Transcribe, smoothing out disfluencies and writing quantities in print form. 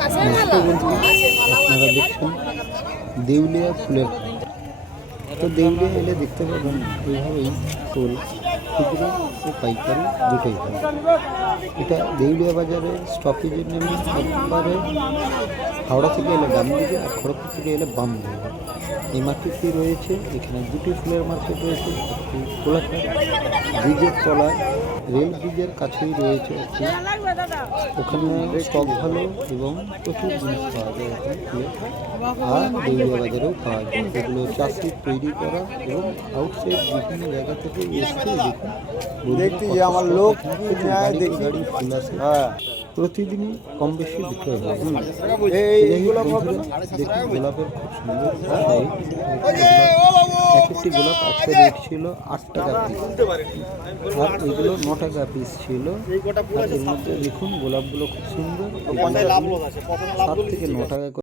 নমস্কার বন্ধুরা, আপনারা দেখছেন দেউলিয়া ফুলের হাট। তো দেউলিয়া এলে দেখতে পাবেন এইভাবেই ফুল খুচরো ও পাইকারি দুটোই হয়। এটা দেউলিয়া বাজারের স্টপেজের নেমে একবারে হাওড়া থেকে এলে ডান দিকে আর খড়গপুর থেকে এলে বাম দিকে এই মার্কেটটি রয়েছে। এখানে দুটি ফুলের মার্কেট রয়েছে, একটি কোলাঘাট ব্রিজের তলায় রেল ব্রিজের কাছেই রয়েছে একটি, ওখানে স্টক ভালো এবং প্রচুর জিনিস পাওয়া যায় এখন ফুলের। আর দেউলিয়া বাজারেও পাওয়া যায়, এগুলো চাষির তৈরি করা এবং আউটসাইড বিভিন্ন জায়গা থেকে এসছে। দেখুন আমার লোক গাড়ি ফুল আছে, প্রতিদিনই কম বেশি বিক্রয় হয়। দেখুন গোলাপের খুব সুন্দর সাইজ। এক একটি গোলাপ আজকে রেট ছিল 8 টাকা পিস, আর এগুলো 9 টাকা পিস ছিল। আর এর মধ্যে দেখুন গোলাপগুলো খুব সুন্দর, 7 থেকে 9 টাকা